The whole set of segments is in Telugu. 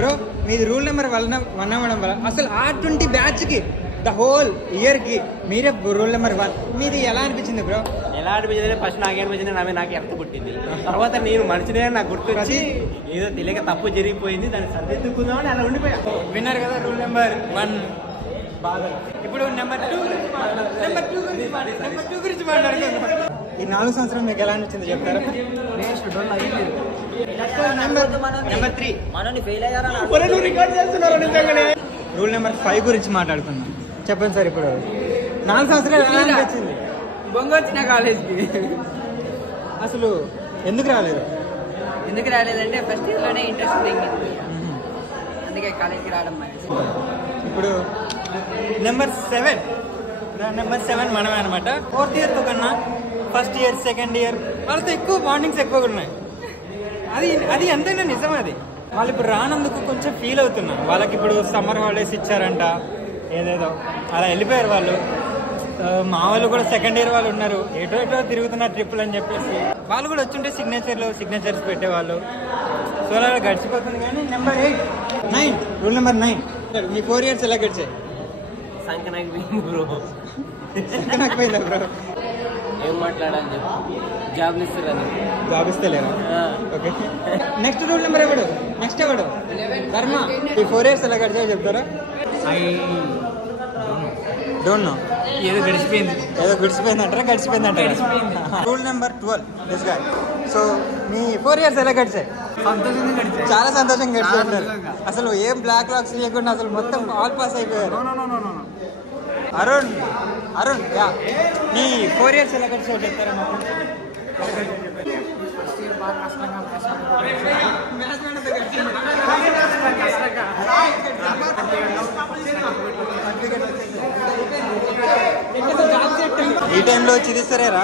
బ్రో మీది రూల్ నెంబర్ 1 అవ్వడం వల్ల అసలు R20 బ్యాచ్కి ద హోల్ ఇయర్కి మీరే రూల్ నెంబర్ 1. మీది ఎలా అనిపించింది బ్రో? ఎలా అనిపించింది ఫస్ట్ నాకేమనిపించింది, నాకు ఎంత పుట్టింది. తర్వాత నేను మనిషినే నాకు గుర్తొచ్చి ఏదో తెలియక తప్పు జరిగిపోయింది, దాన్ని సరిదిద్దుకుందామని అలా ఉండిపోయా. విన్నారు కదా రూల్ నెంబర్ 1 బాగా. ఇప్పుడు నెంబర్ 2 గురించి మాట్లాడుకుందాం. ఈ 4 సంవత్సరం మీకు ఎలా అనిపించింది చెప్తారా? నెంబర్ 3 రూల్ నెంబర్ 5 గురించి మాట్లాడుకుందాం. చెప్పండి సార్, ఇప్పుడు 4 సంవత్సరాలు ఎలా అనిపించింది? బొంగ వచ్చిన కాలేజ్కి అసలు ఎందుకు రాలేదంటే ఫస్ట్ ఇయర్లోనే ఇంట్రెస్ట్ తగ్గింది, అందుకే కాలేజ్కి రావడం మానేసి. ఇప్పుడు నెంబర్ 7 మనమే అనమాట. 4th ఇయర్తో కన్నా ఫస్ట్ ఇయర్ సెకండ్ ఇయర్ వాళ్ళతో ఎక్కువ బాండింగ్స్ ఎక్కువగా ఉన్నాయి. అది ఎంతైనా నిజం. అది వాళ్ళు ఇప్పుడు రానందుకు కొంచెం ఫీల్ అవుతున్నా. వాళ్ళకి ఇప్పుడు సమ్మర్ హాలిడేస్ ఇచ్చారంట, ఏదేదో అలా వెళ్ళిపోయారు వాళ్ళు. మా వాళ్ళు కూడా సెకండ్ ఇయర్ వాళ్ళు ఉన్నారు, ఎటో తిరుగుతున్నారు ట్రిప్పులు అని చెప్పేసి. వాళ్ళు కూడా వచ్చుంటే సిగ్నేచర్స్ పెట్టేవాళ్ళు. సో అలా గడిచిపోతుంది. కానీ నెంబర్ 9 రూల్ నెంబర్ 9 మీ 4 years ఎలా గడిచాయి? నాకు పోయిందా బ్రో? ఏం మాట్లాడాలి చెప్పు, జాబ్ ఇస్తలేరా? ఓకే. నెక్స్ట్ రూల్ నెంబర్ ఎవడు? వర్మ. ఈ 4 years ఎలా గడిచాయో చెప్తారా? Don't know. ఏదో గడిచిపోయింది అంటారా? Rule number 12 this guy. So మీ 4 years ఎలా గడిచాయి? చాలా సంతోషంగా గడిచారు. అసలు ఏం బ్లాక్ లాక్స్ లేకుండా అసలు మొత్తం ఆల్ పాస్ అయిపోయారు. అరుణ్ యా, మీ 4 years ఎలా గడిచాయో చెప్తారా? ఈ టైంలో వచ్చి తీస్తారా?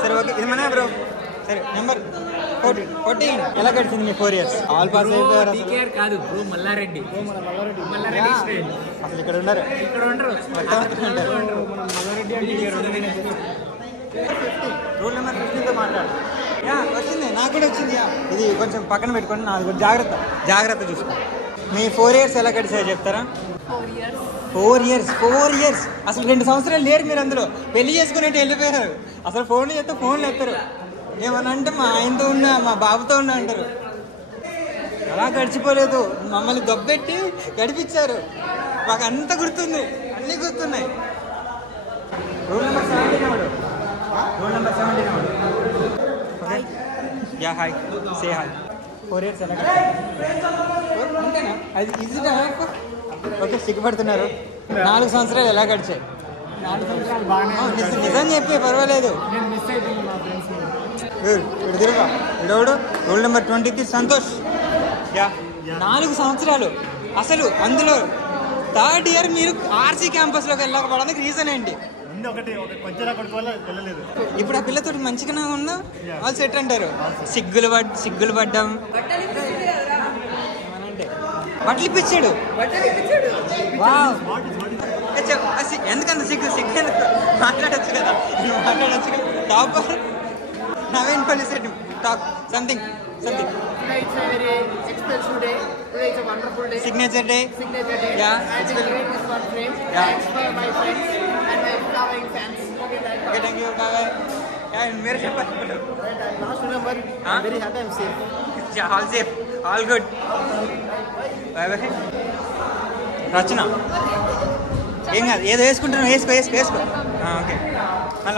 సరే ఓకే, ఇది మన బ్రో. సరే నెంబర్ 14 ఎలా గడిచింది మీ 4 years? ఆల్ పాస్ అయిపోయారు. కాదు బ్రో, మల్లారెడ్డి అసలు ఇక్కడ ఉండరు. రూల్ నెంబర్ 15తో మాట్లాడు. యా వచ్చింది, నాకు కూడా వచ్చింది. ఇది కొంచెం పక్కన పెట్టుకోండి, నాకు జాగ్రత్త చూసుకో. మీ 4 years ఎలా గడిచాయో చెప్తారా? 4 years అసలు 2 సంవత్సరాలు లేరు మీరు అందులో. పెళ్లి చేసుకునేట్టు వెళ్ళిపోయారు. అసలు ఫోన్లు చేస్తే ఫోన్లు ఎత్తారు. ఏమన్నా అంటే మా ఆయనతో ఉన్నా, మా బాబుతో ఉన్నా అంటారు. అలా గడిచిపోలేదు, మమ్మల్ని దొబ్బెట్టి గడిపించారు. మాకు అంత గుర్తుంది, అన్నీ గుర్తున్నాయి. Rule number 17 okay. Yeah hi, say hi. 4 years ఎలా గడిచాయి? అది ఈజీ. ఓకే, సిగ్గుపడుతున్నారు. 4 సంవత్సరాలు ఎలా గడిచాయి? నిజం చెప్పి పర్వాలేదు. ఇడోడు రూల్ నెంబర్ 20 సంతోష్. యా 4 సంవత్సరాలు. అసలు అందులో 3rd year మీరు ఆర్సీ క్యాంపస్లోకి వెళ్ళకపోవడానికి రీజన్ ఏంటి? ఇప్పుడు ఆ పిల్లతోటి మంచిగానే ఉన్నా వాళ్ళు సెట్ అంటారు. సిగ్గులు పడ్డం, బట్టలు ఇప్పించాడు. ఎందుకంత సిగ్గు మాట్లాడచ్చు కదా, టాపర్ నవీన్ పల్లి set talk something. It's a very expensive day. Today is a wonderful day. Signature day. Yeah. It's a great one frame. Yeah. Thanks for my friends and my following fans. Okay, thank you. Bye. Yeah, mere chapati. Last remember, I'm very happy I'm safe. Yeah, all safe. All good. Bye. రచన ఏం కాదు, ఏదో వేసుకుంటున్నాను, వేసుకో. ఓకే,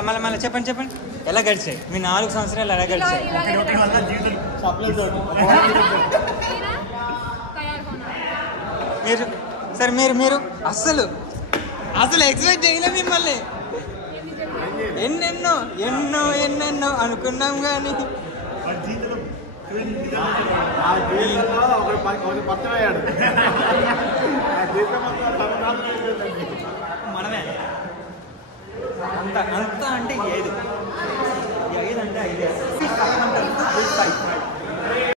మళ్ళీ చెప్పండి ఎలా గడిచాయి మీ 4 సంవత్సరాలు? ఎలా గడిచాయి? మీరు అస్సలు ఎక్స్పెక్ట్ చేయలే మిమ్మల్ని. ఎన్నెన్నో అనుకున్నాం కానీ